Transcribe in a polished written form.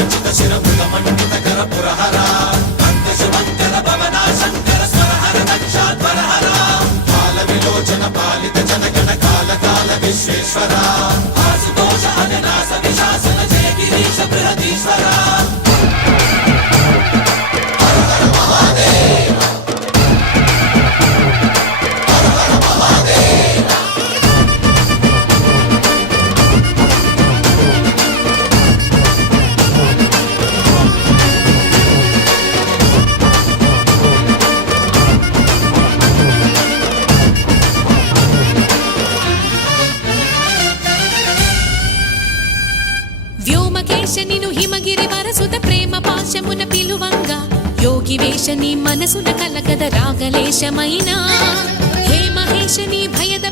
మంగళాచిత శిరముల మండిత కర పురహర శుభంకర భవనా శంకర స్వరహర దక్షాధ్వరహర కాల విలోచన పాలిత జనగణ కాల కాల విశ్వేశ్వర ఆశుతోష అవినాశ విశాసన జయ గిరీశ బృహదీశ్వర వ్యోమకేశనిను హిమగిరి వరసుత ప్రేమ పాశమున పిలువంగా యోగి వేషని మనసున కలకద రాగలేశమైనా హే మహేశని భయద